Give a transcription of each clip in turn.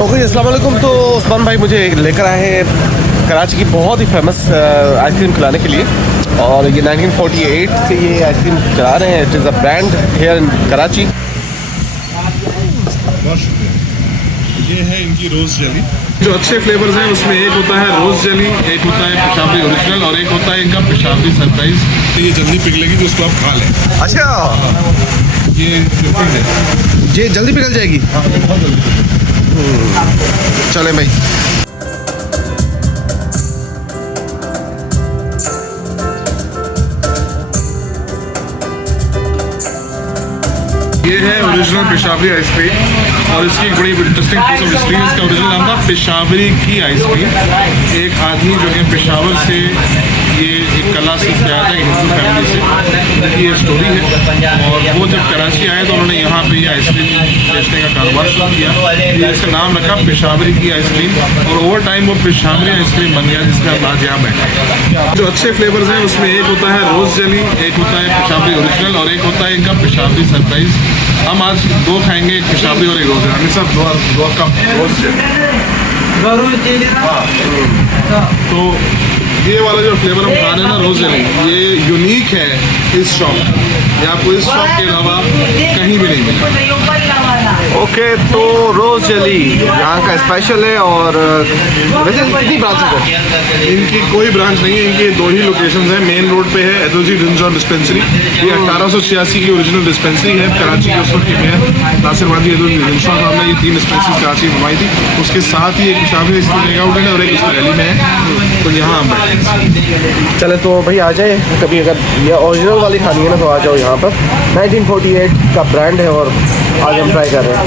Okay, अस्सलाम वालेकुम। तो उस्मान भाई मुझे लेकर आए हैं कराची की बहुत ही फेमस आइसक्रीम खिलाने के लिए, और ये 1948 से ये आइसक्रीम चला रहे हैं। It is a brand here in Karachi. बहुत शुक्रिया। ये है इनकी रोज़ जेली। जो अच्छे फ्लेवर्स हैं उसमें एक होता है रोज़ जेली, एक होता है पेशावरी ओरिजिनल और एक होता है इनका पेशावरी सरप्राइज। तो ये जल्दी पिघलेगी तो उसको आप खा लें। अच्छा, ये डिफरेंट है, ये जल्दी पिघल जाएगी। बहुत जल्दी। चलें भाई। ये है ओरिजिनल पेशावरी आइसक्रीम और इसकी एक बड़ी इंटरेस्टिंग चीज़ ऑफ हिस्ट्री। इसका ओरिजिनल नाम था पेशावरी की आइसक्रीम। एक आदमी जो है पेशावर से ये एक कला सीख के आया था हिंदू फैमिली से, उनकी ये स्टोरी है। और वो जब कराची आए तो उन्होंने यहाँ पे ये आइसक्रीम बेचने का कारोबार शुरू किया। इसका नाम रखा पेशावरी की आइसक्रीम और ओवर टाइम वो पेशावरी आइसक्रीम बन गया जिसका अंदाज यहाँ बैठा। जो अच्छे फ्लेवर्स हैं उसमें एक होता है रोज़ जेली, एक होता है पेशावरी ओरिजिनल और एक होता है इनका पेशावरी सरप्राइज। हम आज दो खाएंगे, एक पेशावरी और एक रोज़ जेली। हमें सब दो कप रोज़ जेली। हाँ, तो ये वाला जो फ्लेवर हम खा रहे हैं ना रोज़ जेली, ये यूनिक है इस शॉप का। ये आपको इस शॉप के अलावा कहीं भी नहीं मिलेगा। ओके, तो रोज़ जेली यहाँ का स्पेशल है। और वैसे कितनी ब्रांचेस है? इनकी कोई ब्रांच नहीं है, इनकी दो ही लोकेशंस हैं। मेन रोड पे है एडोजी रिंज और डिस्पेंसरी। ये 1886 की ओरिजिनल डिस्पेंसरी है कराची के। उस वक्त के मेयर नासिर वादी एडोजी रिंज साहब ने ये 3 डिस्पेंसरी कराची में बनवाई थी। उसके साथ ही एक पेशावरी इसकी टेक आउट है और एक उसकी गली में है। तो यहाँ हम बैठे। चले तो भाई आ जाए कभी, अगर ये ओरिजिनल वाली खानी है ना तो आ जाओ यहाँ पर। 1948 का ब्रांड है और आज हम ट्राई कर रहे हैं।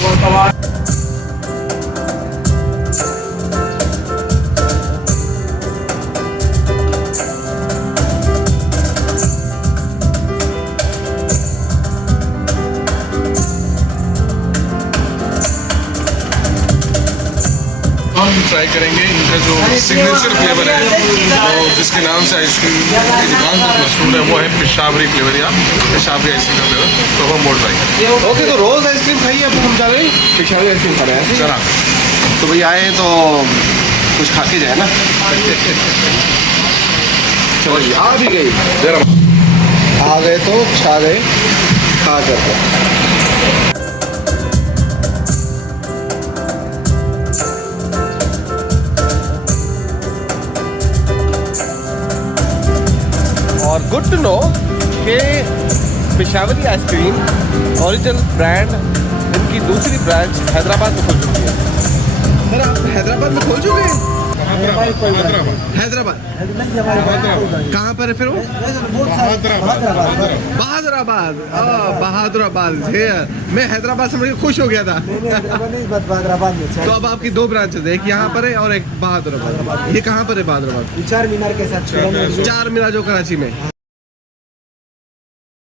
हम ट्राई करेंगे इनका जो सिग्नेचर फ्लेवर है, जो जिसके नाम से आइसक्रीम की दुकान तक मशहूर है, वो है पेशावरी फ्लेवर या पेशावरी आइसक्रीम का फ्लेवर। तो हम वो ट्राई करेंगे। ओके, तो रोज़ आइसक्रीम खाइए। अब हम जा रहे हैं पेशावरी आइसक्रीम खा रहे हैं। चला तो भाई आए तो कुछ खा के जाए ना। चलो जी, आ भी गई। आ गए तो छा गए, खा करके। और गुड टू नो कि पेशावरी आइसक्रीम ओरिजिनल ब्रांड इनकी दूसरी ब्रांच हैदराबाद में खुल चुकी है। सर, आप हैदराबाद में खोल चुके हैं? हैदराबाद कहाँ पर है फिर वो? बहादुराबाद। बहादुराबाद। मैं हैदराबाद समझ के खुश हो गया था। तो अब आपकी 2 ब्रांचेस है, एक यहाँ पर है और एक बहादुराबाद। ये कहाँ पर है बहादुराबाद? चार मीनार के साथ। चार मीनार जो कराची में।